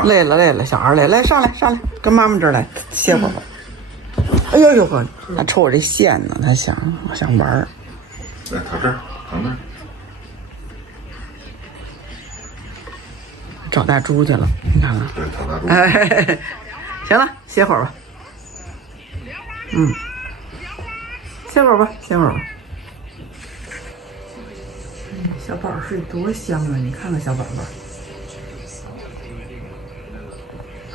啊？累了，小孩累，来上来，跟妈妈这儿来歇会儿吧。哎呦呦呵，他瞅我这线呢，他想玩儿。来，躺这儿，躺那儿。找大猪去了，你看看。对，躺大猪。哎，行了，歇会儿吧。歇会儿吧。小宝睡多香啊！你看看小宝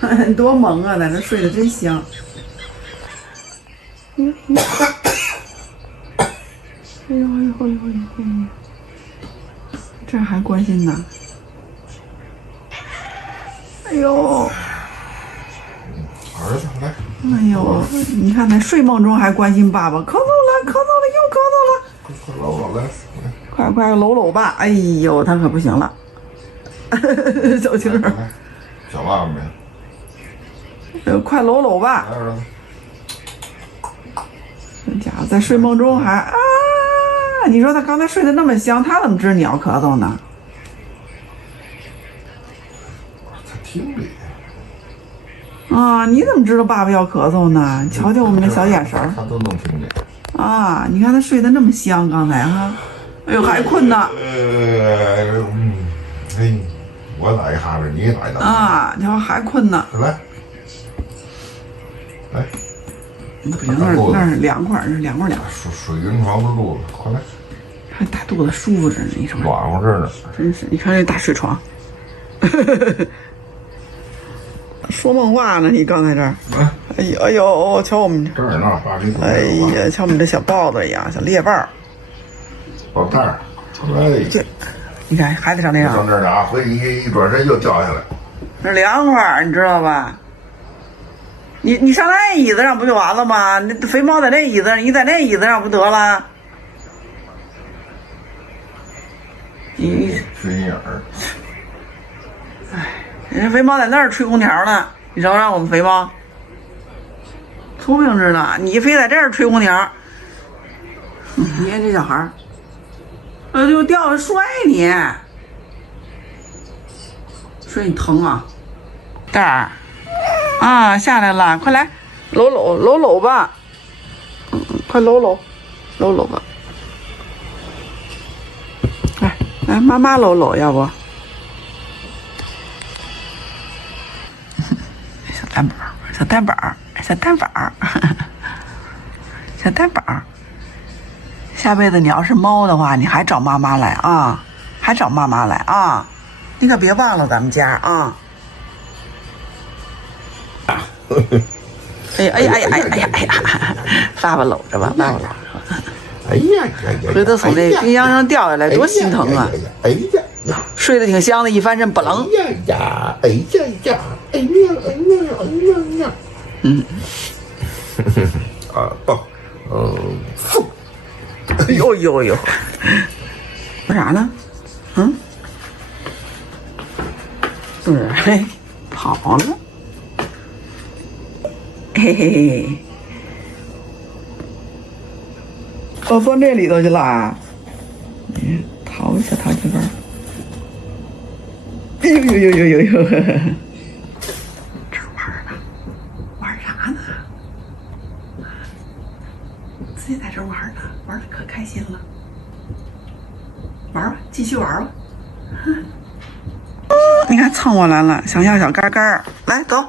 宝，多萌啊，在那睡得真香。哎呦，这还关心呢。哎呦，儿子来。哎呦，你看那睡梦中还关心爸爸，咳嗽了，又咳嗽了。快搂搂来，快搂吧！哎呦，他可不行了。小青儿，小爸爸没？快搂吧！来，儿子。这家伙在睡梦中还啊！你说他刚才睡得那么香，他怎么知道你要咳嗽呢？他听力。啊，你怎么知道爸爸要咳嗽呢？瞧瞧我们这小眼神儿，他都能听见。啊！你看他睡得那么香，刚才哈，哎呦还困呢。我打一哈欠，你也打一打。啊，你瞧还困呢。来，不行，那是凉快，凉快点。水云床的肚子，快来。还大肚子舒服着呢，你说。暖和着呢。真是，你看这大睡床。说梦话呢，你刚才这儿。哎呦，瞧我们这儿呢，爸比。哎呀，瞧我们这小豹子一样，小猎豹。宝蛋儿，哎，这，你看还得上那上。上这儿呢啊，回去一转身又掉下来。那凉快，你知道吧？你上那椅子上不就完了吗？那肥猫在那椅子上，你在那椅子上不得了？你缺心眼儿。人家肥猫在那儿吹空调呢，你瞅瞅我们肥猫，聪明着呢。你非在这儿吹空调，你看这小孩儿，就掉下摔你，说你疼啊，蛋儿啊，下来了，快来搂吧，快搂吧，来妈妈搂，要不？小蛋宝，下辈子你要是猫的话，你还找妈妈来啊，你可别忘了咱们家啊。哎呀，爸爸搂着吧，爸爸搂着。哎呀，回头从这冰箱上掉下来，多心疼啊！哎呀，睡得挺香的，一翻身，不楞。哎呀，抱，哎呦，干啥呢？不是，跑了，嘿，钻这里头去了。小淘气包。哎呦，这玩啥呢？自己在这玩呢，玩的可开心了。玩吧，继续玩吧。你看蹭过来了，想要小杆杆，来走，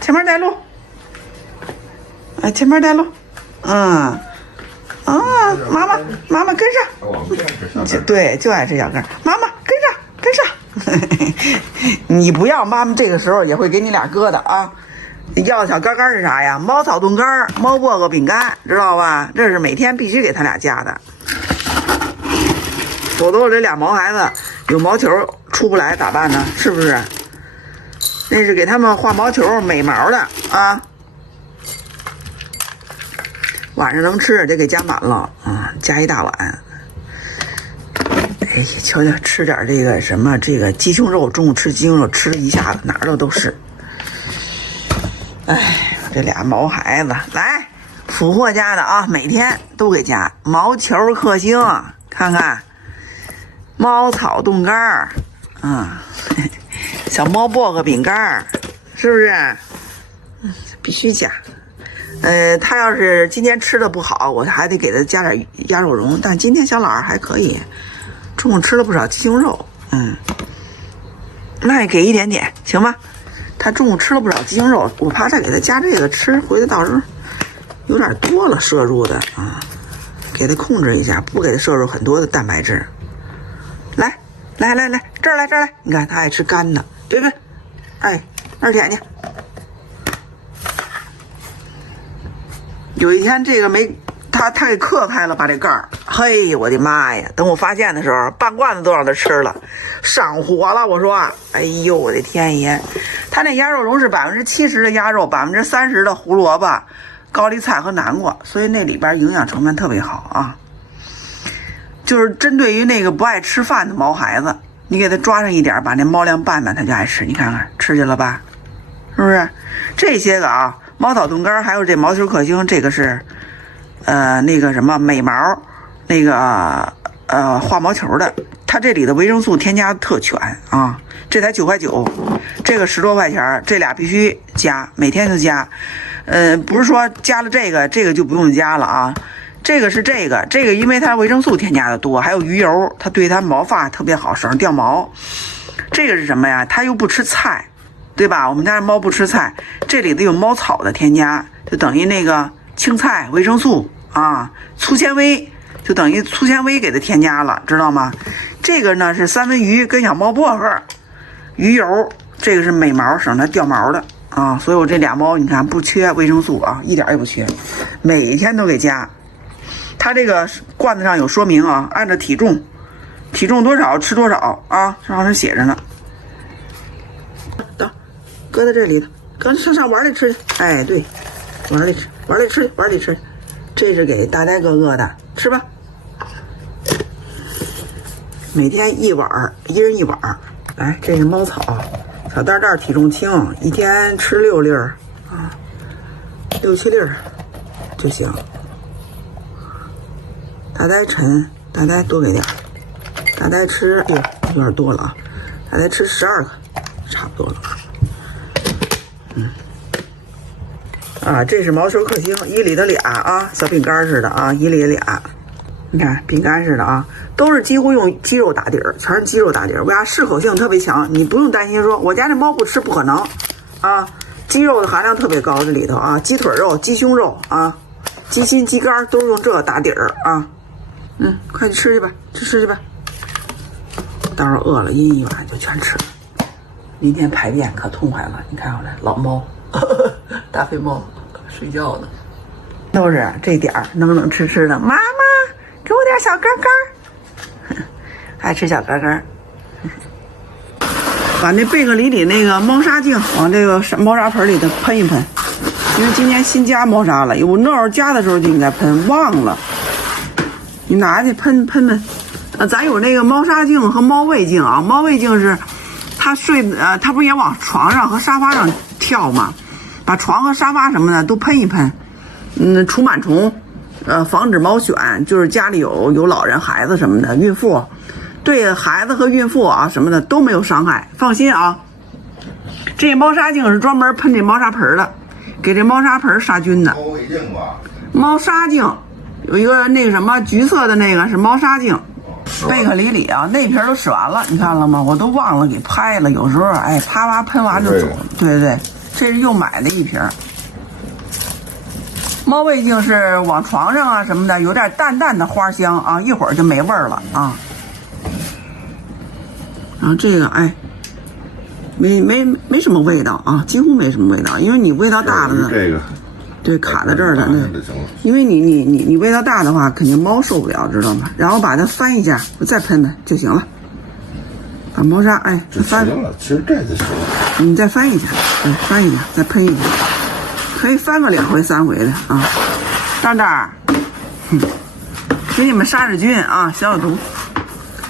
前面带路。前面带路。妈妈跟上。对，就爱吃小根。妈妈跟上。你不要，妈妈这个时候也会给你俩疙瘩啊。要的小干干是啥呀？猫草冻干、猫薄荷饼干，知道吧？这是每天必须给他俩加的。否则我这俩毛孩子有毛球出不来咋办呢？是不是？那是给他们画毛球美毛的啊。晚上能吃得给加满了啊，加一大碗。哎呀，瞧瞧，吃点这个什么这个鸡胸肉，中午吃鸡胸肉吃了一下子，哪儿都是。哎，这俩毛孩子，来，俘获家的啊，每天都给加毛球克星，看看猫草冻干儿，小猫薄荷饼干儿，是不是？必须加。他要是今天吃的不好，我还得给他加点鸭肉蓉。但今天小老二还可以，中午吃了不少鸡胸肉，那也给一点点，行吗？他中午吃了不少鸡胸肉，我怕再给他加这个吃，回去到时候有点多了摄入的啊，给他控制一下，不给他摄入很多的蛋白质。来，这儿来，你看他爱吃干的，别，哎，那儿舔去。有一天这个他给磕开了，把这盖儿，嘿，我的妈呀！等我发现的时候，半罐子都让他吃了，上火了。我说，哎呦，我的天爷！他那鸭肉蓉是70%的鸭肉，30%的胡萝卜、高丽菜和南瓜，所以那里边营养成分特别好啊。就是针对于那个不爱吃饭的毛孩子，你给他抓上一点，把那猫粮拌拌，他就爱吃。你看看，吃去了吧？是不是？这些个啊，猫草冻干还有这毛球克星，这个是。那个什么美毛，那个画毛球的，它这里的维生素添加特全啊，这才9块9，这个10多块钱，这俩必须加，每天都加。不是说加了这个就不用加了啊，这个是这个因为它维生素添加的多，还有鱼油，它对它毛发特别好，省着掉毛。这个是什么呀？它又不吃菜，对吧？我们家的猫不吃菜，这里头有猫草的添加，就等于那个青菜维生素啊，粗纤维就等于粗纤维给它添加了，知道吗？这个呢是三文鱼跟小猫薄荷，鱼油，这个是美毛，省它掉毛的啊。所以我这俩猫你看不缺维生素啊，一点也不缺，每天都给加。它这个罐子上有说明啊，按照体重多少吃多少啊，上面写着呢。搁在这里头，上碗里吃去。哎，对，碗里吃。这是给大呆哥哥的，吃吧。每天一人一碗。来，这是猫草，小蛋蛋体重轻，一天吃6粒儿啊，6、7粒儿就行。大呆沉，大呆多给点，大呆吃，哎呦，有点多了啊，大呆吃12个，差不多了。这是毛球克星，一里头俩啊，小饼干似的啊，一里俩，你看饼干似的啊，都是几乎用鸡肉打底儿，全是鸡肉打底儿，为啥？适口性特别强，你不用担心说我家这猫不吃，不可能啊，鸡肉的含量特别高，这里头啊，鸡腿肉、鸡胸肉啊、鸡心、鸡肝都是用这打底儿啊。快去吃去吧，吃去吧，到时候饿了阴一碗就全吃了，明天排便可痛快了。你看我这老猫。大肥猫睡觉呢，都是这点儿能吃的。妈妈，给我点小干干，爱吃小干干。把那贝克里里那个猫砂镜往这个猫砂盆里头喷一喷，因为今年新加猫砂了，我那会儿加的时候就应该喷，忘了。你拿去喷。咱有那个猫砂镜和猫胃镜啊，猫胃镜是它它不是也往床上和沙发上跳吗？把床和沙发什么的都喷一喷，除螨虫，防止猫癣，就是家里有老人、孩子什么的，孕妇，对孩子和孕妇啊什么的都没有伤害，放心啊。这猫砂镜是专门喷这猫砂盆的，给这猫砂盆杀菌的。猫胃镜吧？猫砂镜有一个那个什么橘色的那个是猫砂镜。贝克里啊，那瓶都使完了，你看了吗？我都忘了给拍了。有时候啪喷完就走了。对，这是又买的一瓶。猫胃镜是往床上啊什么的，有点淡淡的花香啊，一会儿就没味儿了啊。然后这个没什么味道啊，几乎没什么味道，因为你味道大了呢。这个。对，卡在这儿的那，因为你味道大的话，肯定猫受不了，知道吗？然后把它翻一下，我再喷喷就行了。把猫砂翻了，其实这就行了。你再翻一下，翻一下，再喷一下，可以翻个2回3回的啊。蛋蛋，给你们杀杀菌啊，消消毒。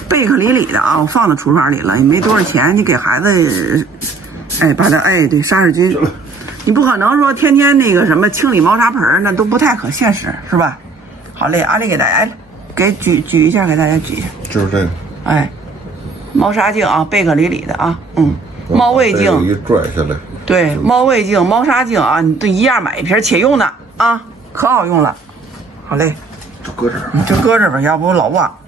贝克里的啊，我放到厨房里了，也没多少钱，你给孩子，把它对杀杀菌。你不可能说天天那个什么清理猫砂盆，那都不太可现实，是吧？好嘞，阿丽给大家给举一下，给大家举一下。就是这个。猫砂镜啊，贝克里的啊，猫胃镜一拽下来，对，猫胃镜、猫砂镜啊，你都一样买一瓶，且用的啊，可好用了。好嘞，就搁这儿。你就搁这吧，要不老忘。